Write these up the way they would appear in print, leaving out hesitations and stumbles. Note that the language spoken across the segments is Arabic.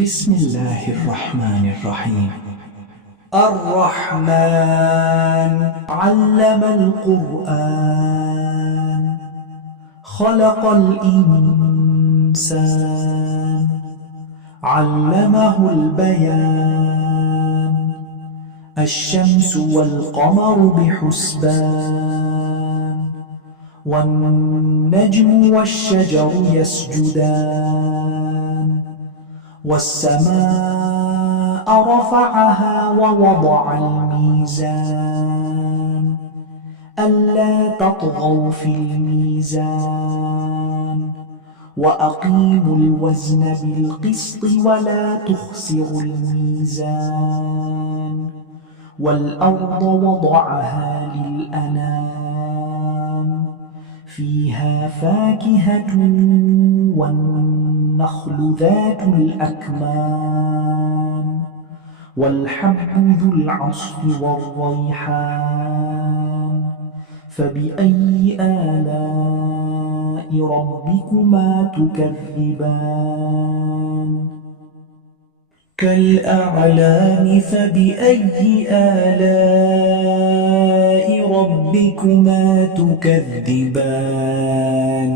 بسم الله الرحمن الرحيم. الرحمن علم القرآن، خلق الإنسان، علمه البيان. الشمس والقمر بحسبان، والنجم والشجر يسجدان. والسماء رفعها ووضع الميزان، ألا تطغوا في الميزان، وأقيموا الوزن بالقسط ولا تخسروا الميزان. والأرض وضعها للأنام، فيها فاكهة والنخل ذات الأكمام، والحب ذو العصف والريحان. فبأي آلاء ربكما تكذبان؟ كالأعلام فبأي آلاء ربكما تكذبان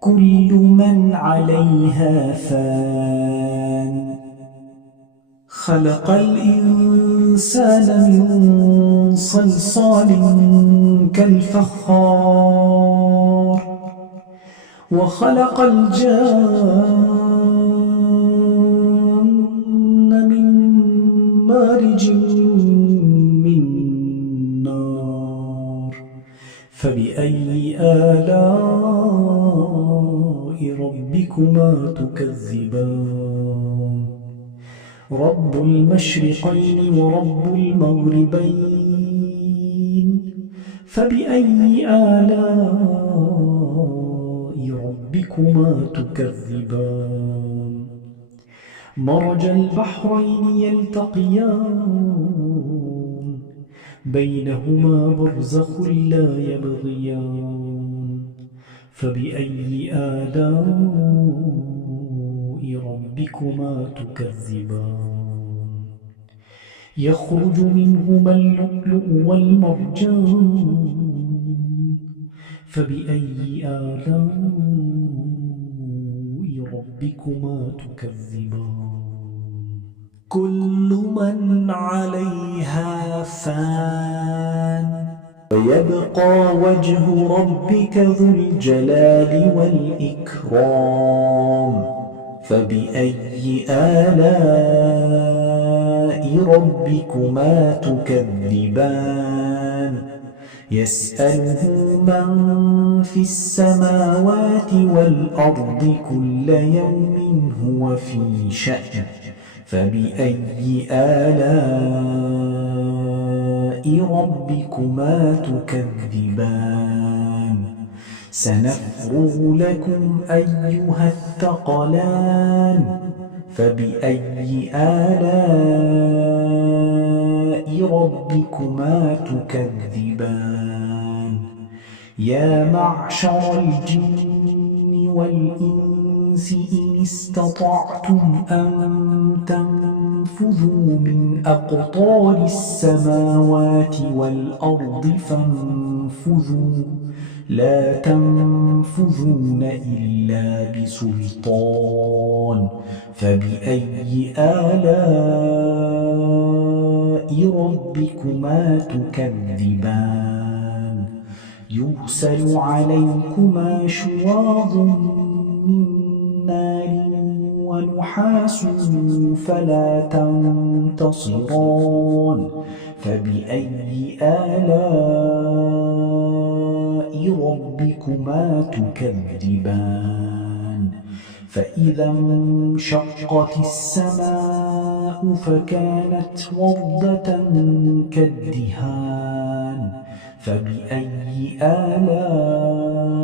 كل من عليها فان خلق الإنسان من صلصال كالفخار وخلق الجان من مارج من نار فبأي آلاء ربكما تكذبان رب المشرقين ورب المغربين فبأي آلاء ربكما تكذبان مرج البحرين يلتقيان بينهما برزخ لا يبغيان فبأي آلاء ربكما تكذبان يخرج منهما اللؤلؤ والمرجان فبأي آلاء ربكما تكذبان كل من عليها فان، ويبقى وجه ربك ذو الجلال والإكرام فبأي آلاء ربكما تكذبان يسأله من في السماوات والأرض كل يوم هو في شأن فبأي آلاء ربكما تكذبان سنفرغ لكم أيها الثقلان فبأي آلاء ربكما تكذبان يا معشر الجن والإنس إن استطعتم أن تنفذوا من أقطار السماوات والأرض فانفذوا لا تنفذون إلا بسلطان فبأي آلاء ربكما تكذبان يرسل عليكما شواظ من نار ونحاس فلا تنتصران فبأي آلاء ربكما تكذبان فإذا انشقت السماء فكانت وردة كالدهان فبأي آلاء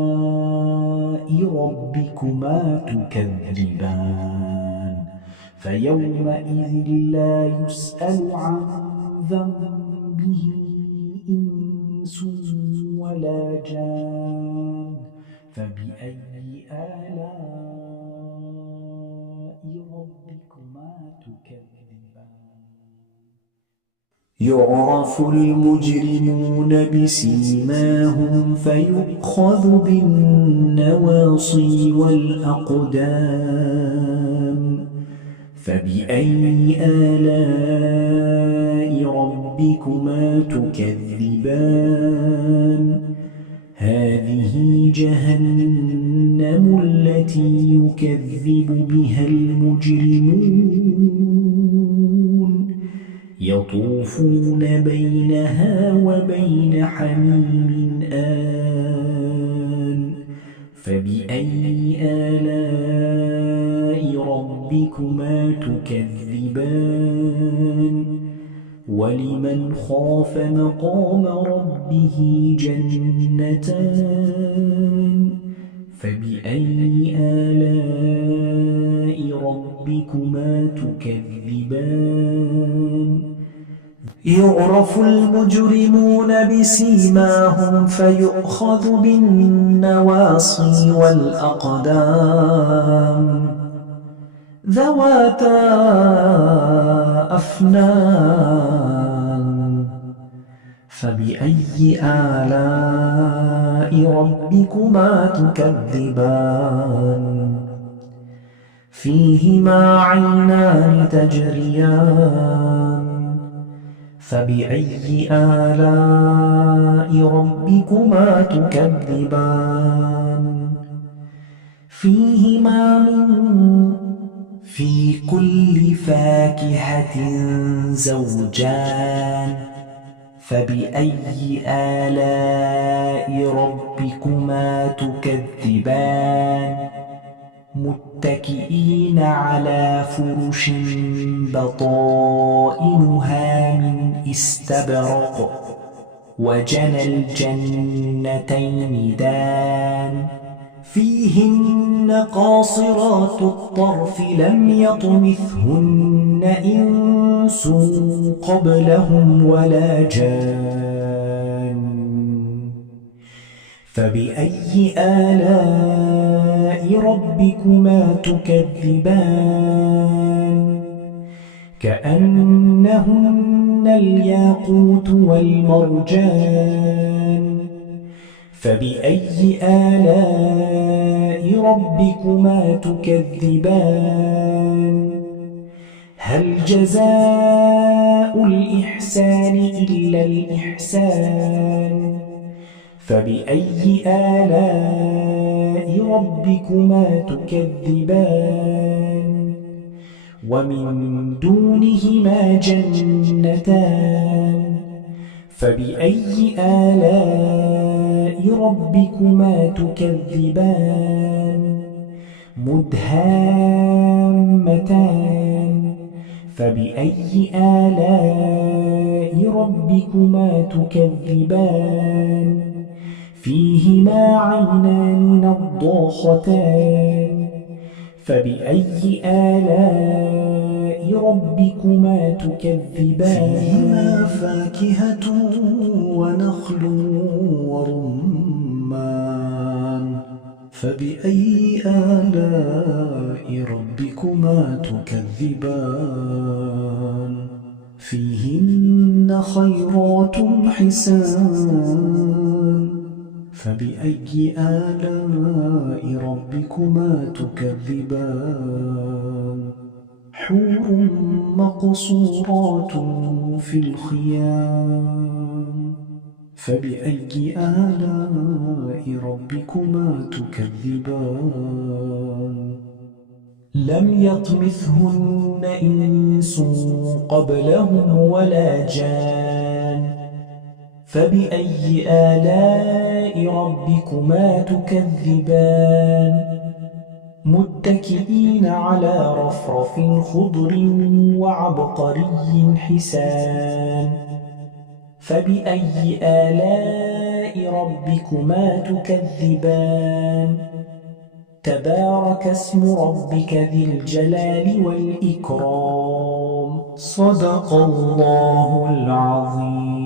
ربكما تكذبان فيومئذ لا يسأل عن ذنبه إنس ولا جان فبأي آلاء ربكما يعرف المجرمون بسيماهم فيؤخذ بالنواصي والأقدام فبأي آلاء ربكما تكذبان هذه جهنم التي يكذب بها المجرمون يطوفون بينها وبين حميم آن فبأي آلاء ربكما تكذبان ولمن خاف مقام ربه جنتان فبأي آلاء ربكما تكذبان يعرف المجرمون بسيماهم فيؤخذ بالنواصي والأقدام ذواتا أفنان فبأي آلاء ربكما تكذبان فيهما عينان تجريان فبأي آلاء ربكما تكذبان فيهما من في كل فاكهة زوجان فبأي آلاء ربكما تكذبان متكئين على فرش بطائنها من استبرق وجنى الجنتين دان فيهن قاصرات الطرف لم يطمثهن إنس قبلهم ولا جان فبأي آلاء ربكما تكذبان كأنهن الياقوت والمرجان فبأي آلاء ربكما تكذبان هل جزاء الإحسان إلا الإحسان فبأي آلاء ربكما تكذبان ومن دونهما جنتان فبأي آلاء ربكما تكذبان مدهامتان فبأي آلاء ربكما تكذبان فيهما عينان نضاختان فبأي آلاء ربكما تكذبان فيهما فاكهة ونخل ورمان فبأي آلاء ربكما تكذبان فيهن خيرات حسان فبأي آلاء ربكما تكذبان حور مقصورات في الخيام فبأي آلاء ربكما تكذبان لم يطمثهن إنس قبلهم ولا جان فبأي آلاء ربكما تكذبان متكئين على رفرف خضر وعبقري حسان فبأي آلاء ربكما تكذبان تبارك اسم ربك ذي الجلال والإكرام صدق الله العظيم.